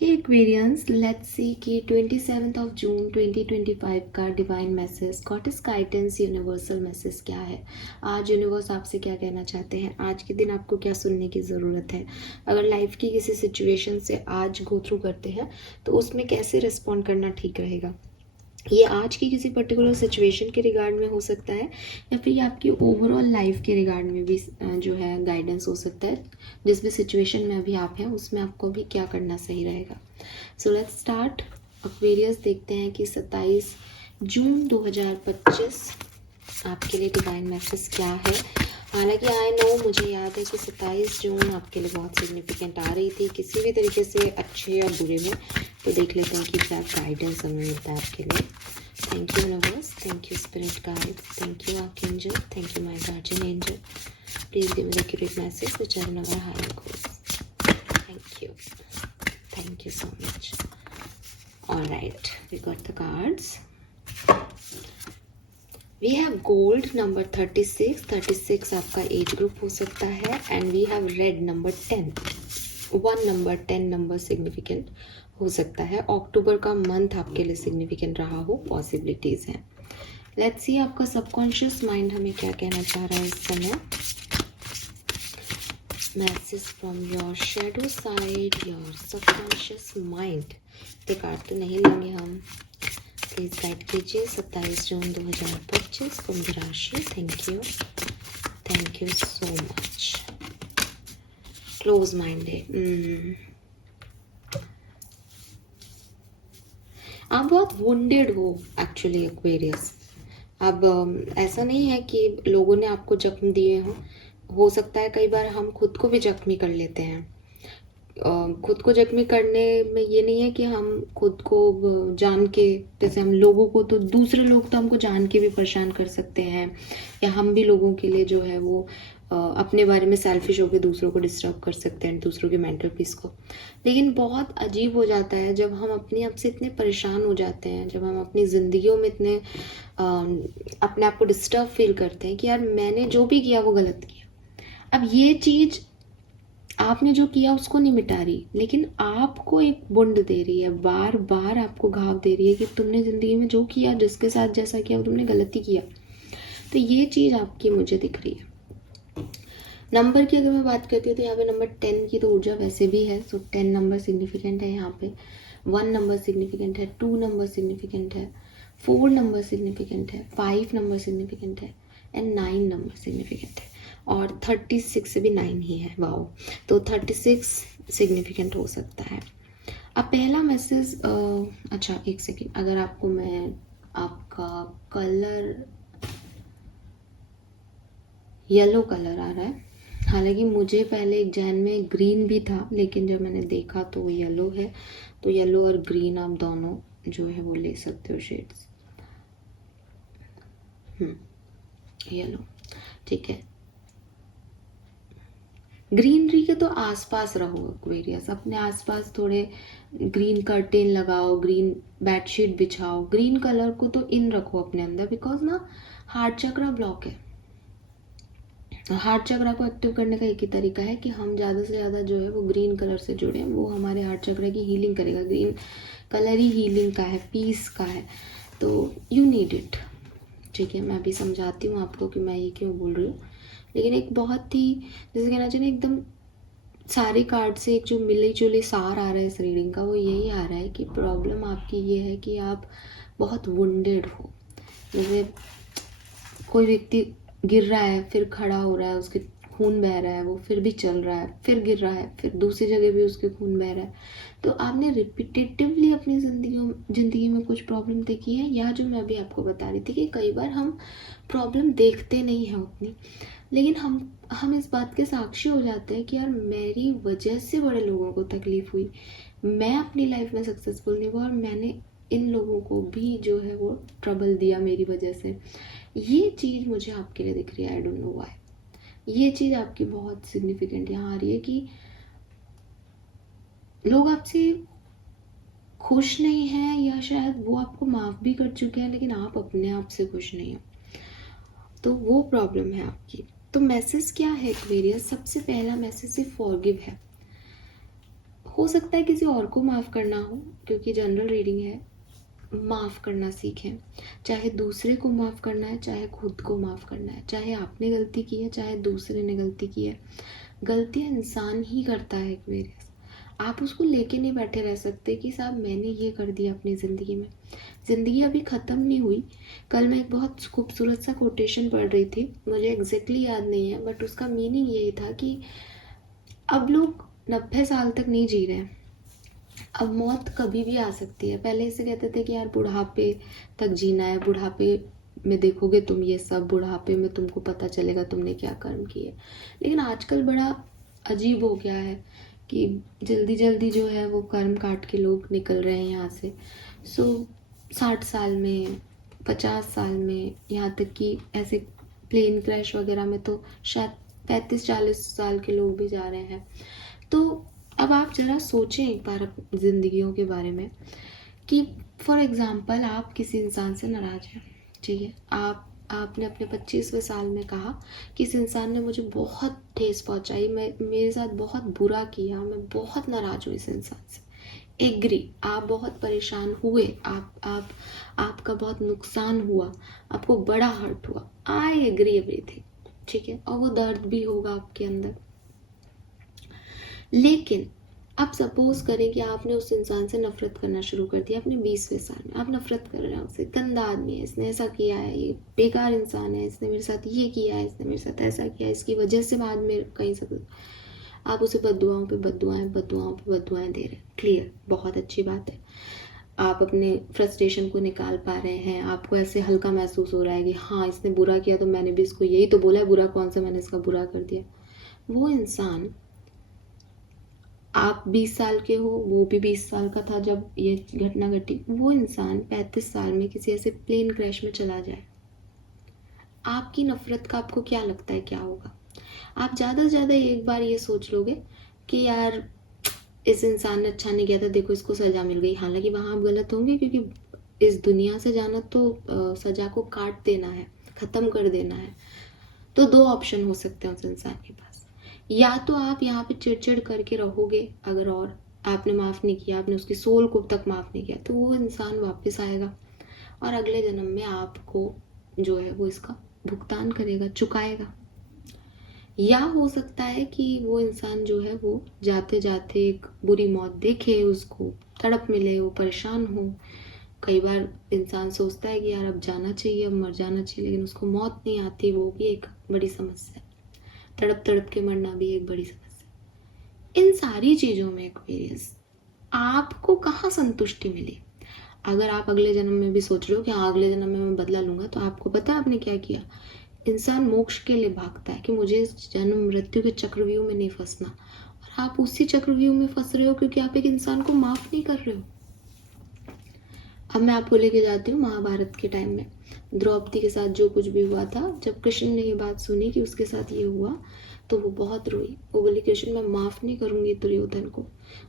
Hey Aquarians, let's see कि 27 जून 2025 का divine message, goddess guidance, universal message क्या है। आज यूनिवर्स आपसे क्या कहना चाहते हैं, आज के दिन आपको क्या सुनने की ज़रूरत है। अगर लाइफ की किसी सिचुएशन से आज गो थ्रू करते हैं तो उसमें कैसे रिस्पॉन्ड करना ठीक रहेगा। ये आज की किसी पर्टिकुलर सिचुएशन के रिगार्ड में हो सकता है या फिर ये आपकी ओवरऑल लाइफ के रिगार्ड में भी जो है गाइडेंस हो सकता है। जिस भी सिचुएशन में अभी आप हैं उसमें आपको भी क्या करना सही रहेगा। So let's start. एक्वेरियस, देखते हैं कि 27 जून 2025 आपके लिए डिवाइन मैसेज क्या है। हालांकि आई नो, मुझे याद है कि 27 जून आपके लिए बहुत सिग्निफिकेंट आ रही थी किसी भी तरीके से, अच्छे या बुरे में। तो देख लेते हैं कि क्या गाइडेंस हमें मिलता है आपके लिए। Thank you universe, thank you spirit guide, thank you archangel, thank you my guardian angel. Please give me the accurate message which are in our higher course. Thank you so much. Alright, we got the cards. We have gold number 36, 36 आपका age group हो सकता है। And we have red number 10, 1 number 10 number significant हो सकता है। अक्टूबर का month आपके लिए सिग्निफिकेंट रहा हो, पॉसिबिलिटीज हैं। लेट्स सी आपका सबकॉन्शियस माइंड हमें क्या कहना चाह रहा है इस समय। Message from your shadow side, your subconscious mind. ये कार्ड तो नहीं लेंगे हम, प्लीज गाइड कीजिए। 27 जून 2025 कुंभ राशि। Thank you so much. Close minded. आप बहुत वुंडेड हो एक्चुअली एक्वेरियस। अब ऐसा नहीं है कि लोगों ने आपको जख्म दिए हों, हो सकता है कई बार हम खुद को भी जख्मी कर लेते हैं। खुद को जख्मी करने में ये नहीं है कि हम खुद को जान के, जैसे हम लोगों को, तो दूसरे लोग तो हमको जान के भी परेशान कर सकते हैं, या हम भी लोगों के लिए जो है वो अपने बारे में सेल्फिश होकर दूसरों को डिस्टर्ब कर सकते हैं, दूसरों के मेंटल पीस को। लेकिन बहुत अजीब हो जाता है जब हम अपने आप से इतने परेशान हो जाते हैं, जब हम अपनी ज़िंदगियों में इतने अपने आप को डिस्टर्ब फील करते हैं कि यार मैंने जो भी किया वो गलत किया। अब ये चीज़ आपने जो किया उसको नहीं मिटा रही, लेकिन आपको एक वुंड दे रही है, बार बार आपको घाव दे रही है कि तुमने ज़िंदगी में जो किया, जिसके साथ जैसा किया, तुमने गलती किया। तो ये चीज़ आपकी मुझे दिख रही है। नंबर की अगर मैं बात करती हूँ तो यहाँ पे नंबर 10 की तो ऊर्जा वैसे भी है। सो 10 नंबर सिग्निफिकेंट है यहाँ पे, 1 नंबर सिग्निफिकेंट है, 2 नंबर सिग्निफिकेंट है, 4 नंबर सिग्निफिकेंट है, 5 नंबर सिग्निफिकेंट है एंड 9 नंबर सिग्निफिकेंट है। और 36 से भी 9 ही है। वाओ, तो 36 सिग्निफिकेंट हो सकता है। अब पहला मैसेज, अच्छा एक सेकेंड, अगर आपको मैं आपका कलर येलो कलर आ रहा है। हालांकि मुझे पहले एक जहन में ग्रीन भी था, लेकिन जब मैंने देखा तो वो येलो है। तो येलो और ग्रीन आप दोनों जो है वो ले सकते हो शेड्स। येलो ठीक है। ग्रीनरी के तो आसपास रहो एक्वेरियस, अपने आसपास थोड़े ग्रीन कर्टेन लगाओ, ग्रीन बेडशीट बिछाओ, ग्रीन कलर को तो इन रखो अपने अंदर। बिकॉज ना हार्ट चक्रा ब्लॉक है। हार्ट चक्रा को एक्टिव करने का एक ही तरीका है कि हम ज़्यादा से ज़्यादा जो है वो ग्रीन कलर से जुड़े, वो हमारे हार्ट चक्रा की हीलिंग करेगा। ग्रीन कलर ही हीलिंग का है, पीस का है, तो यू नीड इट। ठीक है, मैं अभी समझाती हूँ आपको कि मैं ये क्यों बोल रही हूँ। लेकिन एक बहुत ही, जैसे कहना चाहिए एकदम सारे कार्ड से एक जो मिली जुली सार आ रहा है इस रीडिंग का, वो यही आ रहा है कि प्रॉब्लम आपकी ये है कि आप बहुत वुंडेड हो। जैसे कोई व्यक्ति गिर रहा है, फिर खड़ा हो रहा है, उसके खून बह रहा है, वो फिर भी चल रहा है, फिर गिर रहा है, फिर दूसरी जगह भी उसके खून बह रहा है। तो आपने रिपीटेटिवली अपनी ज़िंदगी में कुछ प्रॉब्लम देखी है, या जो मैं अभी आपको बता रही थी कि कई बार हम प्रॉब्लम देखते नहीं हैं उतनी, लेकिन हम इस बात के साक्षी हो जाते हैं कि यार मेरी वजह से बड़े लोगों को तकलीफ हुई, मैं अपनी लाइफ में सक्सेसफुल नहीं हुआ और मैंने इन लोगों को भी जो है वो ट्रबल दिया मेरी वजह से। ये चीज़ मुझे आपके लिए दिख रही है, आई डोंट नो व्हाई। ये चीज़ आपकी बहुत सिग्निफिकेंट यहाँ आ रही है कि लोग आपसे खुश नहीं हैं, या शायद वो आपको माफ़ भी कर चुके हैं लेकिन आप अपने आप से खुश नहीं हो। तो वो प्रॉब्लम है आपकी। तो मैसेज क्या है एक्वेरियस? सबसे पहला मैसेज से फॉरगिव है। हो सकता है किसी और को माफ़ करना हो, क्योंकि जनरल रीडिंग है। माफ़ करना सीखें, चाहे दूसरे को माफ़ करना है, चाहे खुद को माफ़ करना है, चाहे आपने गलती की है, चाहे दूसरे ने गलती की है। गलतियाँ इंसान ही करता है एक्वेरियस। आप उसको लेके नहीं बैठे रह सकते कि साहब मैंने ये कर दिया अपनी ज़िंदगी में। ज़िंदगी अभी ख़त्म नहीं हुई। कल मैं एक बहुत खूबसूरत सा कोटेशन पढ़ रही थी, मुझे एग्जैक्टली याद नहीं है, बट उसका मीनिंग यही था कि अब लोग 90 साल तक नहीं जी रहे हैं। अब मौत कभी भी आ सकती है। पहले ऐसे कहते थे कि यार बुढ़ापे तक जीना है, बुढ़ापे में देखोगे तुम ये सब, बुढ़ापे में तुमको पता चलेगा तुमने क्या कर्म किए। लेकिन आजकल बड़ा अजीब हो गया है कि जल्दी जल्दी जो है वो कर्म काट के लोग निकल रहे हैं यहाँ से। 60 साल में, 50 साल में, यहाँ तक कि ऐसे प्लेन क्रैश वगैरह में तो शायद 35-40 साल के लोग भी जा रहे हैं। तो अब आप ज़रा सोचें एक बार अपनी ज़िंदगियों के बारे में कि फॉर एग्ज़ाम्पल आप किसी इंसान से नाराज़ हैं, ठीक है। आपने अपने 25वें साल में कहा कि इस इंसान ने मुझे बहुत ठेस पहुंचाई, मेरे साथ बहुत बुरा किया, मैं बहुत नाराज़ हूँ इस इंसान से। एग्री, आप बहुत परेशान हुए, आपका बहुत नुकसान हुआ, आपको बड़ा हर्ट हुआ, आई एग्री एवरीथिंग, ठीक है। और वो दर्द भी होगा आपके अंदर। लेकिन अब सपोज करें कि आपने उस इंसान से नफरत करना शुरू कर दिया अपने 20वें साल में। आप नफरत कर रहे हैं उससे, गंदा आदमी है, इसने ऐसा किया है, ये बेकार इंसान है, इसने मेरे साथ ये किया है, इसने मेरे साथ ऐसा किया है, इसकी वजह से बाद में कहीं सब। आप उसे बद्दुआओं पे बद्दुआएं दे रहे हैं। क्लियर, बहुत अच्छी बात है। आप अपने फ्रस्ट्रेशन को निकाल पा रहे हैं, आपको ऐसे हल्का महसूस हो रहा है कि हाँ इसने बुरा किया तो मैंने भी इसको यही तो बोला है, बुरा कौन सा, मैंने इसका बुरा कर दिया। वो इंसान, आप 20 साल के हो, वो भी 20 साल का था जब ये घटना घटी। वो इंसान 35 साल में किसी ऐसे प्लेन क्रैश में चला जाए, आपकी नफरत का आपको क्या लगता है क्या होगा? आप ज़्यादा से ज़्यादा एक बार ये सोच लोगे कि यार इस इंसान ने अच्छा नहीं किया था, देखो इसको सज़ा मिल गई। हालांकि वहाँ आप गलत होंगे, क्योंकि इस दुनिया से जाना तो सज़ा को काट देना है, ख़त्म कर देना है। तो दो ऑप्शन हो सकते हैं उस इंसान के पास। या तो आप यहाँ पे चिड़चिड़ करके रहोगे, अगर और आपने माफ़ नहीं किया, आपने उसकी सोल को तक माफ़ नहीं किया, तो वो इंसान वापस आएगा और अगले जन्म में आपको जो है वो इसका भुगतान करेगा, चुकाएगा। या हो सकता है कि वो इंसान जो है वो जाते जाते एक बुरी मौत देखे, उसको तड़प मिले, वो परेशान हो। कई बार इंसान सोचता है कि यार अब जाना चाहिए, अब मर जाना चाहिए, लेकिन उसको मौत नहीं आती, वो भी एक बड़ी समस्या है। तड़प तड़प के मरना भी एक बड़ी समस्या। इन सारी चीज़ों में एक्वेरियस आपको कहाँ संतुष्टि मिली? अगर आप अगले जन्म में भी सोच रहे हो कि हाँ अगले जन्म में मैं बदला लूंगा, तो आपको पता है आपने क्या किया? इंसान मोक्ष के लिए भागता है कि मुझे इस जन्म मृत्यु के चक्रव्यूह में नहीं फंसना, और आप उसी चक्रव्यूह में फंस रहे हो क्योंकि आप एक इंसान को माफ नहीं कर रहे हो। अब मैं आपको लेके जाती हूँ महाभारत के टाइम में, द्रौपदी के साथ जो कुछ भी हुआ था। जब कृष्ण ने ये बात सुनी कि उसके साथ ये हुआ, तो वो बहुत रोई। वो बोली कृष्ण मैं माफ़ नहीं करूँगी दुर्योधन को,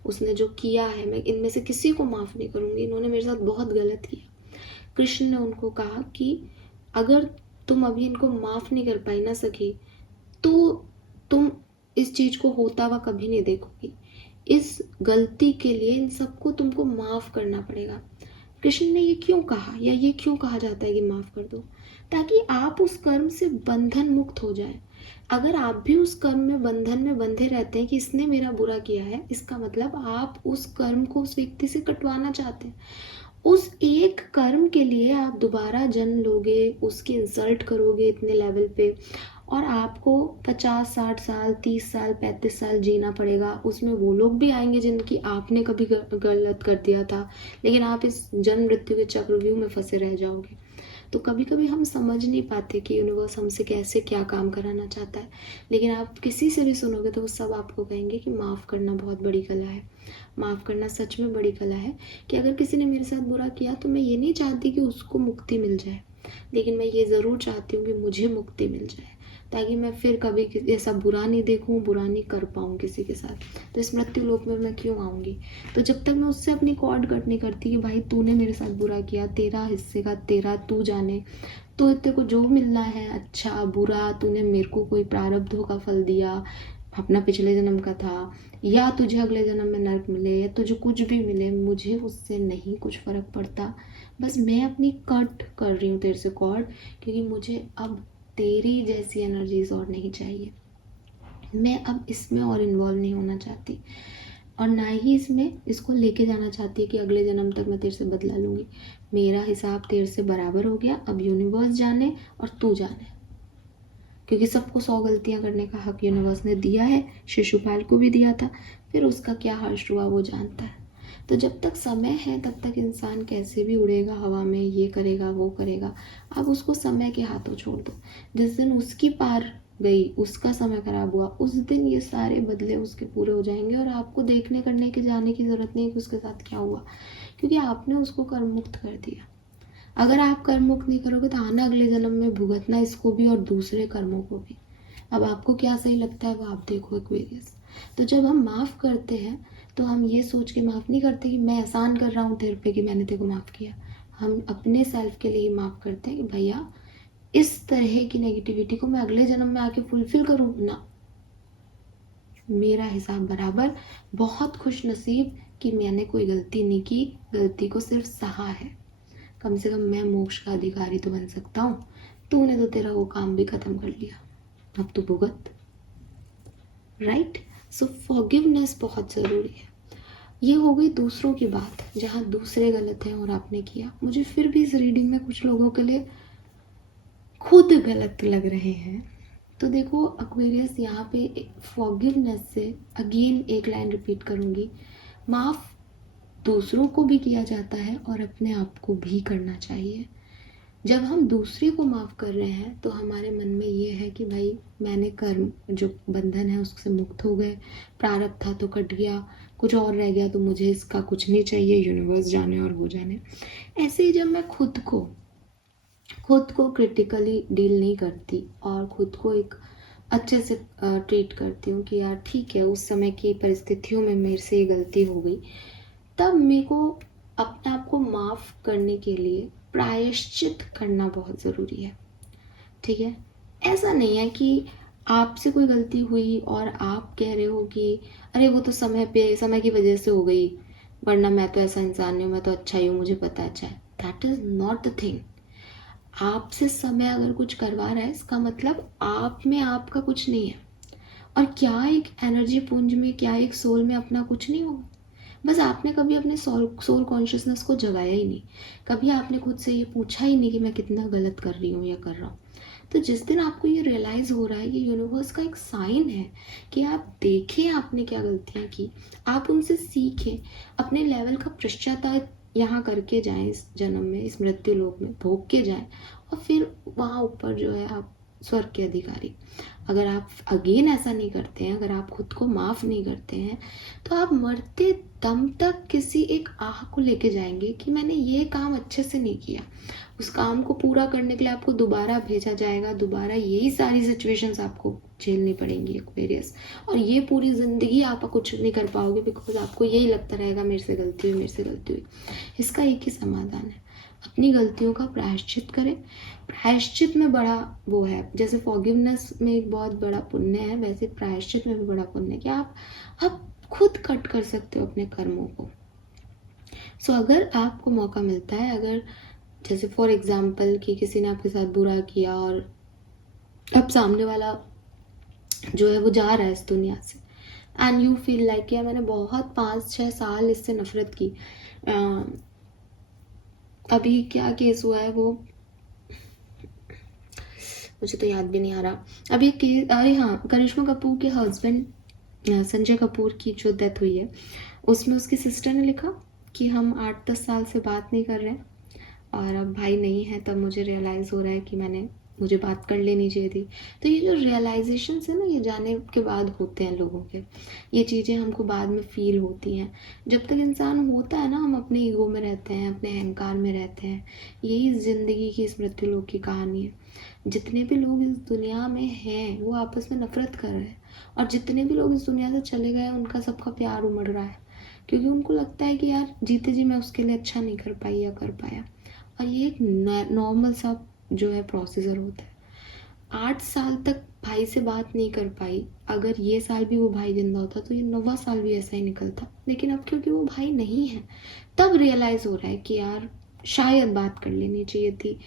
उसने जो किया है मैं इनमें से किसी को माफ़ नहीं करूँगी, इन्होंने मेरे साथ बहुत गलत किया। कृष्ण ने उनको कहा कि अगर तुम अभी इनको माफ़ नहीं कर पाई ना सखी, तो तुम इस चीज़ को होता हुआ कभी नहीं देखोगी। इस गलती के लिए इन सबको तुमको माफ़ करना पड़ेगा। कृष्ण ने ये क्यों कहा, या ये क्यों कहा जाता है कि माफ़ कर दो? ताकि आप उस कर्म से बंधन मुक्त हो जाए। अगर आप भी उस कर्म में बंधन में बंधे रहते हैं कि इसने मेरा बुरा किया है, इसका मतलब आप उस कर्म को उस व्यक्ति से कटवाना चाहते हैं। उस एक कर्म के लिए आप दोबारा जन्म लोगे, उसकी इंसल्ट करोगे इतने लेवल पे, और आपको 50, 60 साल, 30 साल, 35 साल जीना पड़ेगा। उसमें वो लोग भी आएंगे जिनकी आपने कभी गलत कर दिया था, लेकिन आप इस जन्म मृत्यु के चक्रव्यूह में फंसे रह जाओगे। तो कभी कभी हम समझ नहीं पाते कि यूनिवर्स हमसे कैसे क्या काम कराना चाहता है। लेकिन आप किसी से भी सुनोगे तो वो सब आपको कहेंगे कि माफ़ करना बहुत बड़ी कला है। माफ़ करना सच में बड़ी कला है। कि अगर किसी ने मेरे साथ बुरा किया तो मैं ये नहीं चाहती कि उसको मुक्ति मिल जाए, लेकिन मैं ये ज़रूर चाहती हूँ कि मुझे मुक्ति मिल जाए, ताकि मैं फिर कभी ऐसा बुरा नहीं देखूँ, बुरा नहीं कर पाऊँ किसी के साथ। तो इस मृत्यु लोक में मैं क्यों आऊँगी? तो जब तक मैं उससे अपनी कॉर्ड कट नहीं करती कि भाई तूने मेरे साथ बुरा किया, तेरा हिस्से का तेरा तू जाने, तो तेरे को जो मिलना है अच्छा बुरा, तूने मेरे को कोई प्रारब्धों का फल दिया, अपना पिछले जन्म का था, या तुझे अगले जन्म में नर्क मिले या तुझे कुछ भी मिले, मुझे उससे नहीं कुछ फ़र्क पड़ता। बस मैं अपनी कट कर रही हूँ तेरे से कॉर्ड, क्योंकि मुझे अब तेरी जैसी एनर्जीज और नहीं चाहिए। मैं अब इसमें और इन्वॉल्व नहीं होना चाहती, और ना ही इसको लेके जाना चाहती है कि अगले जन्म तक मैं तेरे से बदला लूँगी। मेरा हिसाब तेरे से बराबर हो गया, अब यूनिवर्स जाने और तू जाने, क्योंकि सबको 100 गलतियां करने का हक यूनिवर्स ने दिया है, शिशुपाल को भी दिया था। फिर उसका क्या हर्ष हुआ वो जानता है। तो जब तक समय है तब तक इंसान कैसे भी उड़ेगा हवा में, ये करेगा वो करेगा। अब उसको समय के हाथों छोड़ दो। जिस दिन उसकी पार गई, उसका समय खराब हुआ, उस दिन ये सारे बदले उसके पूरे हो जाएंगे, और आपको देखने करने के जाने की ज़रूरत नहीं है कि उसके साथ क्या हुआ, क्योंकि आपने उसको कर्म मुक्त कर दिया। अगर आप कर्म मुक्त नहीं करोगे तो आना अगले जन्म में भुगतना इसको भी और दूसरे कर्मों को भी। अब आपको क्या सही लगता है वो आप देखो एक्वेरियस। तो जब हम माफ़ करते हैं तो हम ये सोच के माफ़ नहीं करते कि मैं एहसान कर रहा हूँ तेरे पे कि मैंने तेरे को माफ़ किया। हम अपने सेल्फ के लिए माफ़ करते हैं कि भैया इस तरह की नेगेटिविटी को मैं अगले जन्म में आके फुलफिल करूँ ना, मेरा हिसाब बराबर। बहुत खुश नसीब कि मैंने कोई गलती नहीं की, गलती को सिर्फ सहा है। कम से कम मैं मोक्ष का अधिकारी तो बन सकता हूँ। तूने तो तेरा वो काम भी खत्म कर लिया, अब तो भुगत। राइट। सो फॉरगिवनेस बहुत ज़रूरी है। ये हो गई दूसरों की बात, जहाँ दूसरे गलत हैं और आपने किया। मुझे फिर भी इस रीडिंग में कुछ लोगों के लिए खुद गलत लग रहे हैं। तो देखो एक्वेरियस, यहाँ पे फॉरगिवनेस से अगेन एक लाइन रिपीट करूँगी, माफ़ दूसरों को भी किया जाता है और अपने आप को भी करना चाहिए। जब हम दूसरे को माफ़ कर रहे हैं तो हमारे मन में ये है कि भाई मैंने कर्म जो बंधन है उससे मुक्त हो गए, प्रारब्ध था तो कट गया, कुछ और रह गया तो मुझे इसका कुछ नहीं चाहिए, यूनिवर्स जाने और हो जाने। ऐसे ही जब मैं खुद को क्रिटिकली डील नहीं करती और खुद को एक अच्छे से ट्रीट करती हूँ कि यार ठीक है, उस समय की परिस्थितियों में मेरे से ये गलती हो गई, तब मेरे को अपने आप को माफ़ करने के लिए प्रायश्चित करना बहुत ज़रूरी है। ठीक है। ऐसा नहीं है कि आपसे कोई गलती हुई और आप कह रहे हो कि अरे वो तो समय की वजह से हो गई, वरना मैं तो ऐसा इंसान नहीं हूँ, मैं तो अच्छा ही हूँ, मुझे पता है अच्छा है। That is not the thing. आपसे समय अगर कुछ करवा रहा है इसका मतलब आप में आपका कुछ नहीं है। और क्या एक एनर्जी पुंज में, क्या एक सोल में अपना कुछ नहीं होगा? बस आपने कभी अपने सोल कॉन्शियसनेस को जगाया ही नहीं। कभी आपने खुद से ये पूछा ही नहीं कि मैं कितना गलत कर रही हूँ या कर रहा हूँ। तो जिस दिन आपको ये रियलाइज़ हो रहा है, ये यूनिवर्स का एक साइन है कि आप देखें आपने क्या गलतियाँ की, आप उनसे सीखें, अपने लेवल का पश्चाताप यहाँ करके जाएं, इस जन्म में, इस मृत्यु लोक में भोग के जाएं, और फिर वहाँ ऊपर जो है आप स्वर्ग के अधिकारी। अगर आप अगेन ऐसा नहीं करते हैं, अगर आप खुद को माफ़ नहीं करते हैं, तो आप मरते दम तक किसी एक आह को लेके जाएंगे कि मैंने ये काम अच्छे से नहीं किया। उस काम को पूरा करने के लिए आपको दोबारा भेजा जाएगा, दोबारा यही सारी सिचुएशंस आपको झेलनी पड़ेंगी एक्वेरियस। और ये पूरी ज़िंदगी आप कुछ नहीं कर पाओगे, बिकॉज आपको यही लगता रहेगा मेरे से गलती हुई, मेरे से गलती हुई। इसका एक ही समाधान है, अपनी गलतियों का प्रायश्चित करें। प्रायश्चित में बड़ा वो है, जैसे फॉरगिवनेस में एक बहुत बड़ा पुण्य है, वैसे प्रायश्चित में भी बड़ा पुण्य है कि आप खुद कट कर सकते हो अपने कर्मों को। सो अगर आपको मौका मिलता है, अगर जैसे फॉर एग्जाम्पल कि किसी ने आपके साथ बुरा किया और अब सामने वाला जो है वो जा रहा है इस दुनिया से, एंड यू फील लाइक यार मैंने बहुत 5-6 साल इससे नफरत की। अभी क्या केस हुआ है वो मुझे तो याद भी नहीं आ रहा अभी केस। अरे हाँ, करिश्मा कपूर के हस्बैंड संजय कपूर की जो डेथ हुई है, उसमें उसकी सिस्टर ने लिखा कि हम 8-10 साल से बात नहीं कर रहे, और अब भाई नहीं है, तब मुझे रियलाइज़ हो रहा है कि मुझे बात कर लेनी चाहिए थी। तो ये जो रियलाइजेशन है ना, ये जाने के बाद होते हैं लोगों के, ये चीज़ें हमको बाद में फील होती हैं। जब तक इंसान होता है ना, हम अपने ईगो में रहते हैं, अपने अहंकार में रहते हैं। यही ज़िंदगी की इस मृत्यु लोक की कहानी है। जितने भी लोग इस दुनिया में हैं वो आपस में नफरत कर रहे हैं, और जितने भी लोग इस दुनिया से चले गए उनका सबका प्यार उमड़ रहा है, क्योंकि उनको लगता है कि यार जीते जी मैं उसके लिए अच्छा नहीं कर पाई या कर पाया। और ये एक नॉर्मल सा जो है प्रोसीजर होता है। 8 साल तक भाई से बात नहीं कर पाई, अगर ये साल भी वो भाई जिंदा होता तो ये 9वां साल भी ऐसा ही निकलता। लेकिन अब क्योंकि वो भाई नहीं है, तब रियलाइज़ हो रहा है कि यार शायद बात कर लेनी चाहिए थी।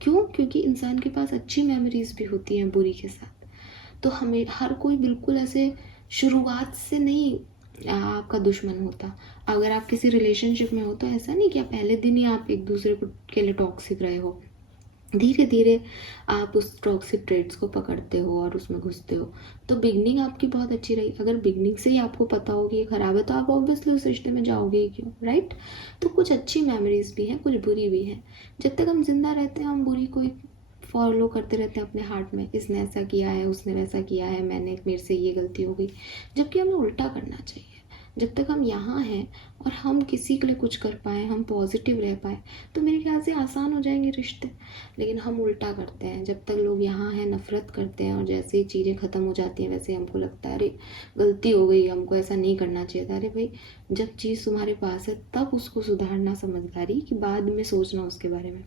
क्यों? क्योंकि इंसान के पास अच्छी मेमोरीज भी होती हैं बुरी के साथ। तो हमें हर कोई बिल्कुल ऐसे शुरुआत से नहीं आपका दुश्मन होता। अगर आप किसी रिलेशनशिप में हो तो ऐसा नहीं कि आप पहले दिन ही आप एक दूसरे को के लिए टॉक्सिक रहे हो। धीरे धीरे आप उस टॉक्सिक ट्रेड्स को पकड़ते हो और उसमें घुसते हो। तो बिगनिंग आपकी बहुत अच्छी रही। अगर बिगनिंग से ही आपको पता हो कि ये ख़राब है तो आप ऑब्वियसली उस रिश्ते में जाओगे ही क्यों, राइट? तो कुछ अच्छी मेमोरीज भी हैं, कुछ बुरी भी हैं। जब तक हम जिंदा रहते हैं हम बुरी को फॉलो करते रहते हैं अपने हार्ट में, इसने ऐसा किया है, उसने वैसा किया है, मेरे से ये गलती हो गई। जबकि हमें उल्टा करना चाहिए। जब तक हम यहाँ हैं और हम किसी के लिए कुछ कर पाएँ, हम पॉजिटिव रह पाए, तो मेरे ख्याल से आसान हो जाएंगे रिश्ते। लेकिन हम उल्टा करते हैं। जब तक लोग यहाँ हैं नफ़रत करते हैं, और जैसे ही चीज़ें ख़त्म हो जाती हैं वैसे हमको लगता है अरे गलती हो गई, हमको ऐसा नहीं करना चाहिए था। अरे भाई, जब चीज़ तुम्हारे पास है तब उसको सुधारना समझदारी, कि बाद में सोचना उसके बारे में।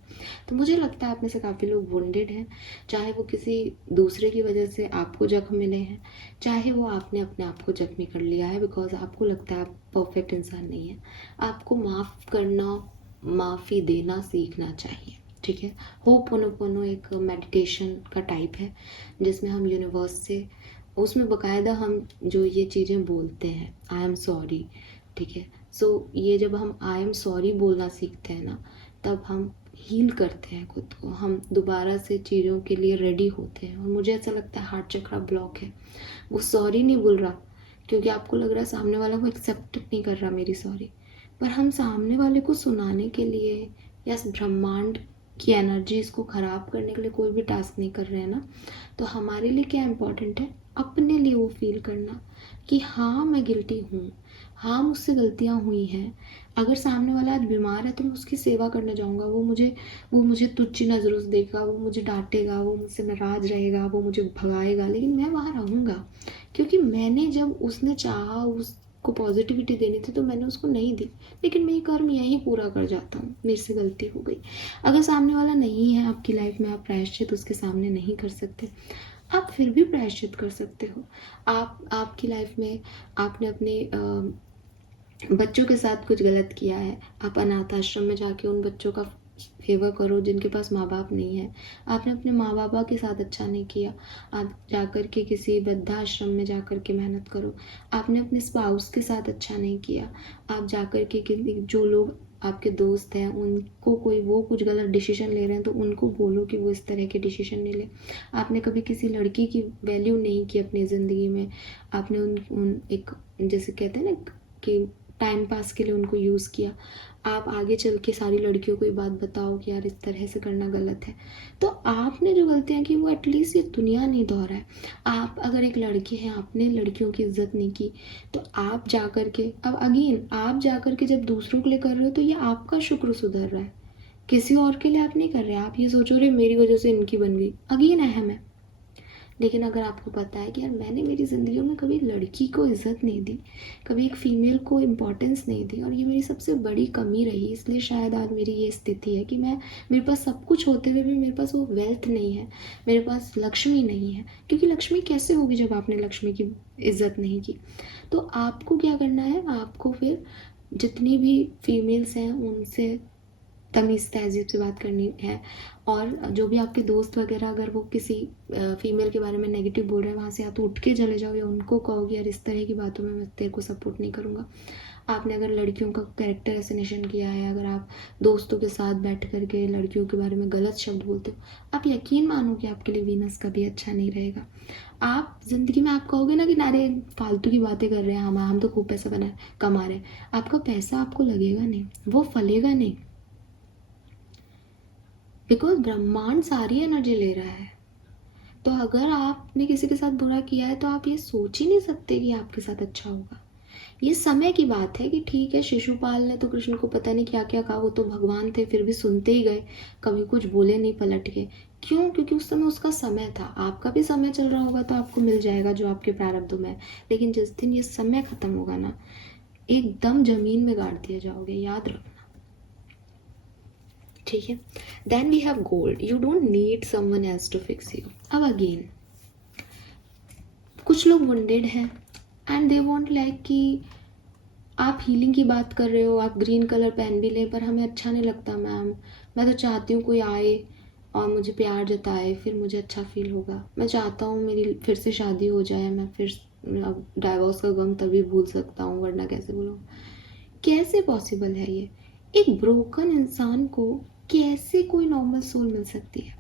तो मुझे लगता है आप में से काफ़ी लोग वुंडेड हैं, चाहे वो किसी दूसरे की वजह से आपको जख्म मिले हैं, चाहे वो आपने अपने आप को जख्मी कर लिया है बिकॉज आपको लगता है आप परफेक्ट इंसान नहीं है। आपको माफ़ करना, माफ़ी देना सीखना चाहिए, ठीक है? होपोनोपोनो एक मेडिटेशन का टाइप है जिसमें हम यूनिवर्स से, उसमें बकायदा हम जो ये चीज़ें बोलते हैं, आई एम सॉरी, ठीक है? सो ये जब हम आई एम सॉरी बोलना सीखते हैं ना, तब हम हील करते हैं खुद को, हम दोबारा से चीज़ों के लिए रेडी होते हैं। और मुझे ऐसा लगता है हार्ट चक्रा ब्लॉक है। वो सॉरी नहीं बोल रहा क्योंकि आपको लग रहा है सामने वाला वो एक्सेप्ट नहीं कर रहा मेरी सॉरी, पर हम सामने वाले को सुनाने के लिए या इस ब्रह्मांड की एनर्जीज को ख़राब करने के लिए कोई भी टास्क नहीं कर रहे हैं ना। तो हमारे लिए क्या इम्पोर्टेंट है? अपने लिए वो फील करना कि हाँ मैं गिल्टी हूँ, हाँ मुझसे गलतियाँ हुई हैं। अगर सामने वाला आज बीमार है तो मैं उसकी सेवा करने जाऊँगा, वो मुझे तुच्छ नज़रों से देखेगा, वो मुझे डांटेगा, वो मुझसे नाराज़ रहेगा, वो मुझे भगाएगा, लेकिन मैं वहाँ रहूँगा। क्योंकि मैंने जब उसने चाहा उसको पॉजिटिविटी देनी थी तो मैंने उसको नहीं दी, लेकिन मैं ये कर्म यहीं पूरा कर जाता हूँ, मेरे से गलती हो गई। अगर सामने वाला नहीं है आपकी लाइफ में, आप प्रायश्चित उसके सामने नहीं कर सकते, आप फिर भी प्रायश्चित कर सकते हो। आपकी लाइफ में आपने अपने बच्चों के साथ कुछ गलत किया है, आप अनाथ आश्रम में जाके उन बच्चों का फेवर करो जिनके पास माँ बाप नहीं है। आपने अपने माँ बाबा के साथ अच्छा नहीं किया, आप जाकर के किसी वृद्धाश्रम में जाकर के मेहनत करो। आपने अपने स्पाउस के साथ अच्छा नहीं किया, आप जाकर के जो लोग आपके दोस्त हैं उनको कोई वो कुछ गलत डिसीजन ले रहे हैं तो उनको बोलो कि वो इस तरह के डिसीजन नहीं ले। आपने कभी किसी लड़की की वैल्यू नहीं की अपनी ज़िंदगी में, आपने उन एक जैसे कहते हैं ना कि टाइम पास के लिए उनको यूज़ किया। आप आगे चल के सारी लड़कियों को ये बात बताओ कि यार इस तरह से करना गलत है। तो आपने जो गलतियाँ की वो एटलीस्ट ये दुनिया नहीं दोहराए। आप अगर एक लड़की हैं, आपने लड़कियों की इज्जत नहीं की, तो आप जा कर के अब अगेन आप जा कर के जब दूसरों के लिए कर रहे हो तो ये आपका शुक्र सुधर रहा है, किसी और के लिए आप नहीं कर रहे। आप ये सोचो रे मेरी वजह से इनकी बन गई, अगेन अहम है। लेकिन अगर आपको पता है कि यार मैंने मेरी ज़िंदगी में कभी लड़की को इज़्ज़त नहीं दी, कभी एक फ़ीमेल को इम्पोर्टेंस नहीं दी, और ये मेरी सबसे बड़ी कमी रही, इसलिए शायद आज मेरी ये स्थिति है कि मेरे पास सब कुछ होते हुए भी मेरे पास वो वेल्थ नहीं है, मेरे पास लक्ष्मी नहीं है। क्योंकि लक्ष्मी कैसे होगी जब आपने लक्ष्मी की इज़्ज़त नहीं की? तो आपको क्या करना है? आपको फिर जितनी भी फीमेल्स हैं उनसे तमीज़ तहज़ीब से बात करनी है। और जो भी आपके दोस्त वगैरह अगर वो किसी फीमेल के बारे में नेगेटिव बोल रहे हैं, वहाँ से या तो उठ के चले जाओ या उनको कहो कि यार इस तरह की बातों में मैं तेरे को सपोर्ट नहीं करूँगा। आपने अगर लड़कियों का कैरेक्टर असैसिनेशन किया है, अगर आप दोस्तों के साथ बैठ कर के लड़कियों के बारे में गलत शब्द बोलते हो, आप यकीन मानो कि आपके लिए वीनस कभी अच्छा नहीं रहेगा। आप ज़िंदगी में आप कहोगे ना कि अरे फालतू की बातें कर रहे हैं, हम तो खूब पैसा कमा रहे हैं। आपका पैसा आपको लगेगा नहीं, वो फलेगा नहीं, बिकॉज ब्रह्मांड सारी एनर्जी ले रहा है। तो अगर आपने किसी के साथ बुरा किया है तो आप ये सोच ही नहीं सकते कि आपके साथ अच्छा होगा। ये समय की बात है कि ठीक है, शिशुपाल ने तो कृष्ण को पता नहीं क्या क्या कहा, वो तो भगवान थे फिर भी सुनते ही गए, कभी कुछ बोले नहीं पलट के। क्यों? क्योंकि उस समय उसका समय था। आपका भी समय चल रहा होगा तो आपको मिल जाएगा जो आपके प्रारब्ध में है। लेकिन जिस दिन ये समय खत्म होगा ना, एकदम जमीन में गाड़ दिया जाओगे, याद रखना, ठीक है? Then we have gold, you don't need someone else to fix you. अब अगेन कुछ लोग वुंडेड हैं एंड दे वांट लाइक कि आप हीलिंग की बात कर रहे हो, आप ग्रीन कलर पहन भी लें, पर हमें अच्छा नहीं लगता मैम। मैं तो चाहती हूँ कोई आए और मुझे प्यार जताए, फिर मुझे अच्छा फील होगा। मैं चाहता हूँ मेरी फिर से शादी हो जाए, मैं फिर अब डाइवोर्स का गम तभी भूल सकता हूँ, वरना कैसे भूलूँ। कैसे पॉसिबल है ये? एक ब्रोकन इंसान को कैसे कोई नॉर्मल सोल मिल सकती है?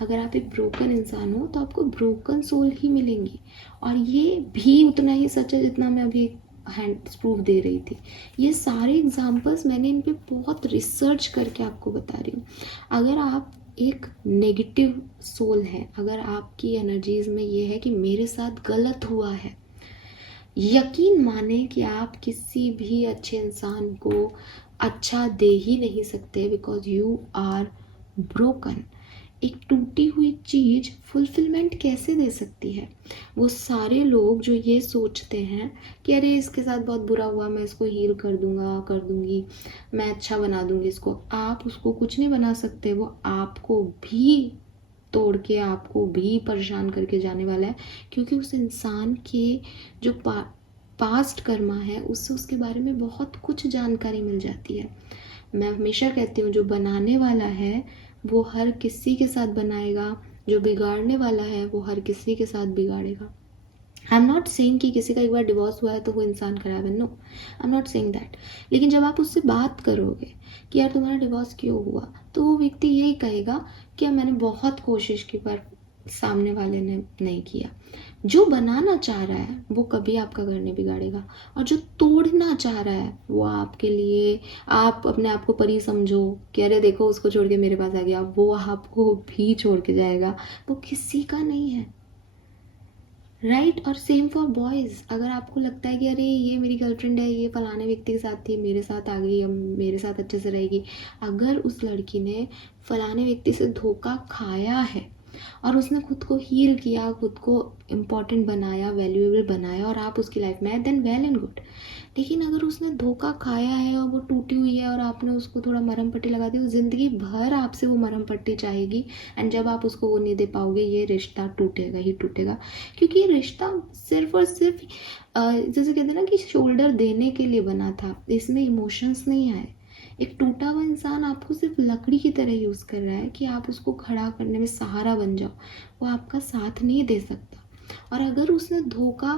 अगर आप एक ब्रोकन इंसान हो तो आपको ब्रोकन सोल ही मिलेंगी, और ये भी उतना ही सच है जितना मैं अभी हैंड प्रूफ दे रही थी। ये सारे एग्जाम्पल्स मैंने इन पे बहुत रिसर्च करके आपको बता रही हूँ। अगर आप एक नेगेटिव सोल है, अगर आपकी एनर्जीज में ये है कि मेरे साथ गलत हुआ है, यकीन माने कि आप किसी भी अच्छे इंसान को अच्छा दे ही नहीं सकते, बिकॉज यू आर ब्रोकन। एक टूटी हुई चीज़ फुलफिलमेंट कैसे दे सकती है? वो सारे लोग जो ये सोचते हैं कि अरे इसके साथ बहुत बुरा हुआ, मैं इसको हील कर दूंगा, कर दूंगी, मैं अच्छा बना दूंगी इसको। आप उसको कुछ नहीं बना सकते, वो आपको भी तोड़ के, आपको भी परेशान करके जाने वाला है, क्योंकि उस इंसान के जो पास्ट कर्मा है उससे उसके बारे में बहुत कुछ जानकारी मिल जाती है। मैं हमेशा कहती हूँ जो बनाने वाला है वो हर किसी के साथ बनाएगा, जो बिगाड़ने वाला है वो हर किसी के साथ बिगाड़ेगा। आई एम नॉट सेइंग कि किसी का एक बार डिवोर्स हुआ है तो वो इंसान खराब है, no, I am not saying that. लेकिन जब आप उससे बात करोगे कि यार तुम्हारा डिवोर्स क्यों हुआ, तो वो व्यक्ति यही कहेगा कि यार मैंने बहुत कोशिश की पर सामने वाले ने नहीं किया। जो बनाना चाह रहा है वो कभी आपका घर नहीं बिगाड़ेगा, और जो तोड़ना चाह रहा है वो आपके लिए, आप अपने आप को परी समझो कि अरे देखो उसको छोड़ के मेरे पास आ गया, वो आपको भी छोड़ के जाएगा, वो किसी का नहीं है, राइट। और सेम फॉर बॉयज़। अगर आपको लगता है कि अरे ये मेरी गर्लफ्रेंड है, ये फलाने व्यक्ति के साथ थी, मेरे साथ आ गई, अब मेरे साथ अच्छे से रहेगी, अगर उस लड़की ने फलाने व्यक्ति से धोखा खाया है और उसने खुद को हील किया, खुद को इम्पॉर्टेंट बनाया, वैल्यूएबल बनाया, और आप उसकी लाइफ में आए, देन वेल एंड गुड। लेकिन अगर उसने धोखा खाया है और वो टूटी हुई है और आपने उसको थोड़ा मरहम पट्टी लगा दी, वो ज़िंदगी भर आपसे वो मरहम पट्टी चाहेगी, एंड जब आप उसको वो नहीं दे पाओगे, ये रिश्ता टूटेगा ही टूटेगा। क्योंकि ये रिश्ता सिर्फ और सिर्फ जैसे कहते हैं ना कि शोल्डर देने के लिए बना था, इसमें इमोशंस नहीं आए। एक टूटा हुआ इंसान आपको सिर्फ लकड़ी की तरह यूज़ कर रहा है कि आप उसको खड़ा करने में सहारा बन जाओ, वो आपका साथ नहीं दे सकता। और अगर उसने धोखा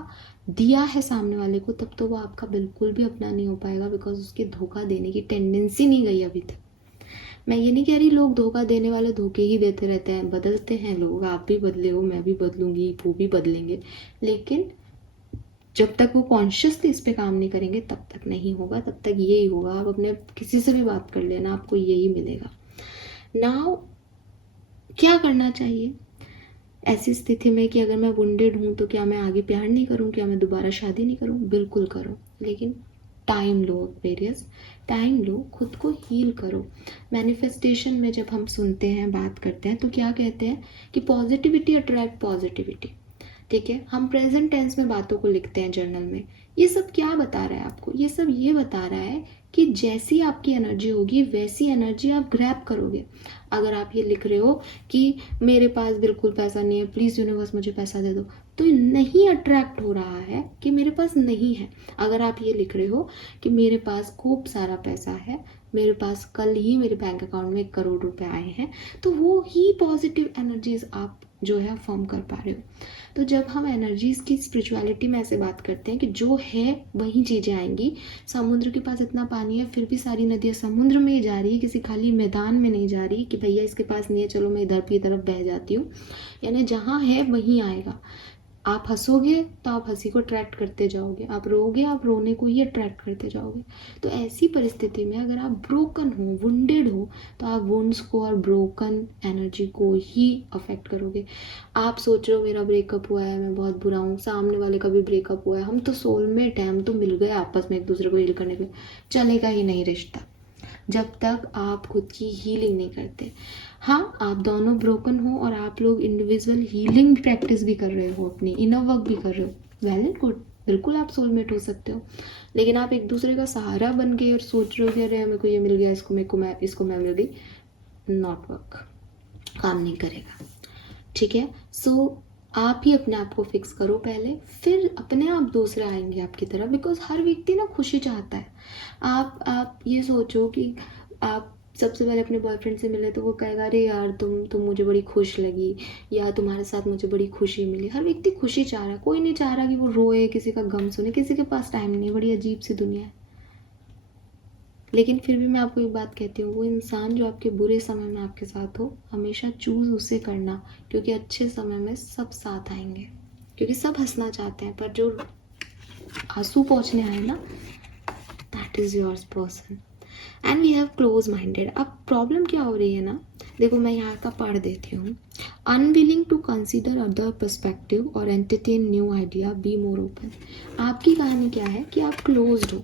दिया है सामने वाले को, तब तो वो आपका बिल्कुल भी अपना नहीं हो पाएगा, बिकॉज उसकी धोखा देने की टेंडेंसी नहीं गई अभी तक। मैं ये नहीं कह रही लोग धोखा देने वाले धोखे ही देते रहते हैं, बदलते हैं लोग, आप भी बदले हो, मैं भी बदलूंगी, वो भी बदलेंगे, लेकिन जब तक वो कॉन्शियसली इस पे काम नहीं करेंगे तब तक नहीं होगा, तब तक यही होगा। आप अपने किसी से भी बात कर लेना, आपको यही मिलेगा। नाउ क्या करना चाहिए ऐसी स्थिति में कि अगर मैं वुंडेड हूँ तो क्या मैं आगे प्यार नहीं करूँ, क्या मैं दोबारा शादी नहीं करूँ? बिल्कुल करो, लेकिन टाइम लो, वेरियस टाइम लो, खुद को हील करो। मैनिफेस्टेशन में जब हम सुनते हैं, बात करते हैं, तो क्या कहते हैं कि पॉजिटिविटी अट्रैक्ट पॉजिटिविटी, ठीक है। हम प्रेजेंट टेंस में बातों को लिखते हैं जर्नल में। ये सब क्या बता रहा है आपको? ये सब ये बता रहा है कि जैसी आपकी एनर्जी होगी वैसी एनर्जी आप ग्रैब करोगे। अगर आप ये लिख रहे हो कि मेरे पास बिल्कुल पैसा नहीं है, प्लीज़ यूनिवर्स मुझे पैसा दे दो, तो नहीं अट्रैक्ट हो रहा है कि मेरे पास नहीं है। अगर आप ये लिख रहे हो कि मेरे पास खूब सारा पैसा है, मेरे पास कल ही मेरे बैंक अकाउंट में 1 करोड़ रुपए आए हैं, तो वो ही पॉजिटिव एनर्जीज आप जो है फॉर्म कर पा रहे हो। तो जब हम एनर्जीज की स्पिरिचुअलिटी में ऐसे बात करते हैं कि जो है वही चीज़ें आएंगी। समुद्र के पास इतना पानी है फिर भी सारी नदियाँ समुद्र में ही जा रही है, किसी खाली मैदान में नहीं जा रही कि भैया इसके पास नहीं है चलो मैं इधर की तरफ बह जाती हूँ। यानी जहाँ है वहीं आएगा। आप हंसोगे तो आप हंसी को अट्रैक्ट करते जाओगे, आप रोगे आप रोने को ही अट्रैक्ट करते जाओगे। तो ऐसी परिस्थिति में अगर आप ब्रोकन हो, वुंडेड हो, तो आप वुंड्स को और ब्रोकन एनर्जी को ही अफेक्ट करोगे। आप सोच रहे हो मेरा ब्रेकअप हुआ है, मैं बहुत बुरा हूँ, सामने वाले का भी ब्रेकअप हुआ है, हम तो सोलमेट हैं, हम तो मिल गए आपस में एक दूसरे को हील करने के, चलेगा ही नहीं रिश्ता जब तक आप खुद की हीलिंग नहीं करते। हाँ, आप दोनों ब्रोकन हो और आप लोग इंडिविजुअल हीलिंग प्रैक्टिस भी कर रहे हो, अपनी इनर वर्क भी कर रहे हो, वेल एंड गुड, बिल्कुल आप सोलमेट हो सकते हो। लेकिन आप एक दूसरे का सहारा बन गए और सोच रहे हो कि अरे मेरे को ये मिल गया, इसको मेरे को मैं इसको मैं मिल गई, नॉट वर्क, काम नहीं करेगा, ठीक है। सो आप ही अपने आप को फिक्स करो पहले, फिर अपने आप दूसरे आएंगे आपकी तरफ, बिकॉज हर व्यक्ति ना खुशी चाहता है। आप ये सोचो कि आप सबसे पहले अपने बॉयफ्रेंड से मिले तो वो कहेगा अरे यार तुम मुझे बड़ी खुश लगी, या तुम्हारे साथ मुझे बड़ी खुशी मिली। हर व्यक्ति खुशी चाह रहा है, कोई नहीं चाह रहा कि वो रोए, किसी का गम सुने, किसी के पास टाइम नहीं है। बड़ी अजीब सी दुनिया है। लेकिन फिर भी मैं आपको एक बात कहती हूँ, वो इंसान जो आपके बुरे समय में आपके साथ हो, हमेशा चूज़ उसे करना, क्योंकि अच्छे समय में सब साथ आएंगे, क्योंकि सब हंसना चाहते हैं, पर जो आंसू पहुँचने आए ना, that is yours person. And we have close minded. अब प्रॉब्लम क्या हो रही है ना, देखो मैं यहाँ का पढ़ देती हूँ। Unwilling to consider other perspective और entertain new idea, be more open. आपकी कहानी क्या है कि आप क्लोज्ड हो।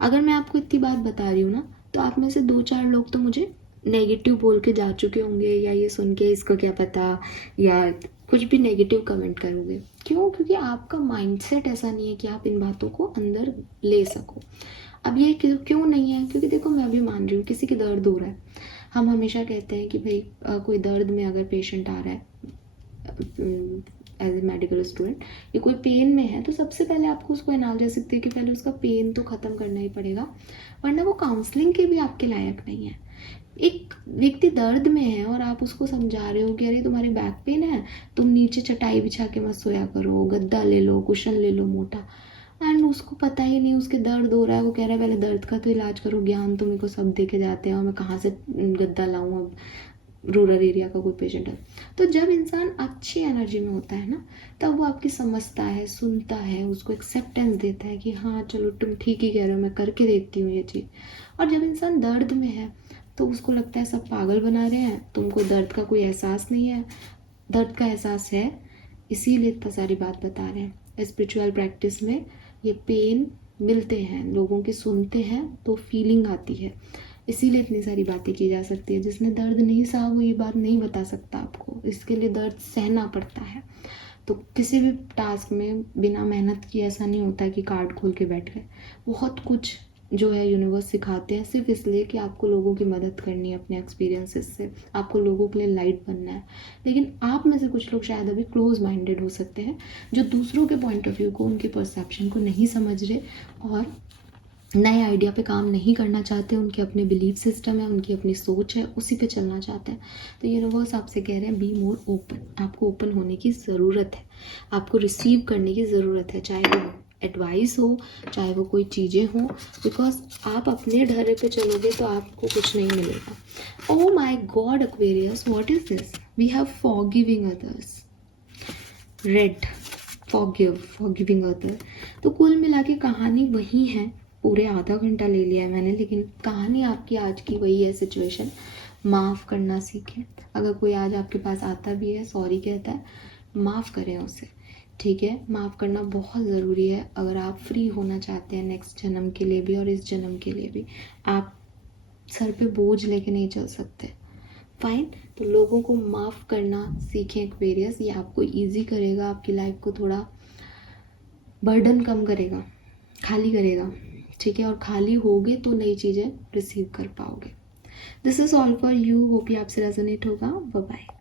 अगर मैं आपको इतनी बात बता रही हूँ ना, तो आप में से 2-4 लोग तो मुझे नेगेटिव बोल के जा चुके होंगे, या ये सुन के इसको क्या पता, या कुछ भी नेगेटिव कमेंट करोगे। क्यों? क्योंकि आपका माइंडसेट ऐसा नहीं है कि आप इन बातों को अंदर ले सको। अब ये क्यों नहीं है? क्योंकि देखो मैं भी मान रही हूँ किसी की दर्द हो रहा है, हम हमेशा कहते हैं कि भाई कोई दर्द में अगर पेशेंट आ रहा है एज ए मेडिकल स्टूडेंट, ये कोई पेन में है, तो सबसे पहले आपको उसको एनालिसिस दे कि पहले उसका पेन तो ख़त्म करना ही पड़ेगा, वरना वो काउंसलिंग के भी आपके लायक नहीं है। एक व्यक्ति दर्द में है और आप उसको समझा रहे हो कि अरे तुम्हारे बैक पेन है, तुम नीचे चटाई बिछा के मत सोया करो, गद्दा ले लो, कुशन ले लो मोटा, एंड उसको पता ही नहीं उसके दर्द हो रहा है, वो कह रहा है पहले दर्द का तो इलाज करो, ज्ञान तो मेरे को सब दे के जाते हैं और मैं कहाँ से गद्दा लाऊं, अब रूरल एरिया का कोई पेशेंट है। तो जब इंसान अच्छी एनर्जी में होता है ना, तब वो आपकी समझता है, सुनता है, उसको एक्सेप्टेंस देता है कि हाँ चलो तुम ठीक ही कह रहे हो, मैं करके देखती हूँ ये चीज़। और जब इंसान दर्द में है तो उसको लगता है सब पागल बना रहे हैं, तुमको दर्द का कोई एहसास नहीं है। दर्द का एहसास है, इसीलिए इतना सारी बात बता रहे हैं। स्पिरिचुअल प्रैक्टिस में ये पेन मिलते हैं, लोगों की सुनते हैं तो फीलिंग आती है, इसीलिए इतनी सारी बातें की जा सकती है। जिसने दर्द नहीं सहा वो ये बात नहीं बता सकता आपको, इसके लिए दर्द सहना पड़ता है। तो किसी भी टास्क में बिना मेहनत किए ऐसा नहीं होता कि कार्ड खोल के बैठ गए। बहुत कुछ जो है यूनिवर्स सिखाते हैं सिर्फ इसलिए कि आपको लोगों की मदद करनी है अपने एक्सपीरियंसेस से, आपको लोगों के लिए लाइट बनना है। लेकिन आप में से कुछ लोग शायद अभी क्लोज माइंडेड हो सकते हैं, जो दूसरों के पॉइंट ऑफ व्यू को, उनके परसेप्शन को नहीं समझ रहे और नए आइडिया पे काम नहीं करना चाहते। उनके अपने बिलीफ सिस्टम है, उनकी अपनी सोच है, उसी पे चलना चाहते हैं। तो यूनिवर्स आपसे कह रहे हैं बी मोर ओपन। आपको ओपन होने की ज़रूरत है, आपको रिसीव करने की ज़रूरत है, चाहे वो एडवाइस हो, चाहे वो कोई चीज़ें हो, बिकॉज आप अपने ढर्रे पे चलोगे तो आपको कुछ नहीं मिलेगा। Oh my god Aquarius, what is this? We have forgiving others, red, forgiving other. तो कुल मिला के कहानी वही है। पूरे आधा घंटा ले लिया है मैंने, लेकिन कहानी आपकी आज की वही है, सिचुएशन। माफ़ करना सीखें। अगर कोई आज आपके पास आता भी है, सॉरी कहता है, माफ़ करें उसे, ठीक है? माफ़ करना बहुत ज़रूरी है अगर आप फ्री होना चाहते हैं नेक्स्ट जन्म के लिए भी और इस जन्म के लिए भी। आप सर पे बोझ लेके नहीं चल सकते। फाइन, तो लोगों को माफ़ करना सीखें एक्वेरियस। ये आपको ईजी करेगा, आपकी लाइफ को थोड़ा बर्डन कम करेगा, खाली करेगा, ठीक है? और खाली होगे तो नई चीज़ें रिसीव कर पाओगे। This is all for you, hope ये आपसे रेजोनेट होगा। Bye bye.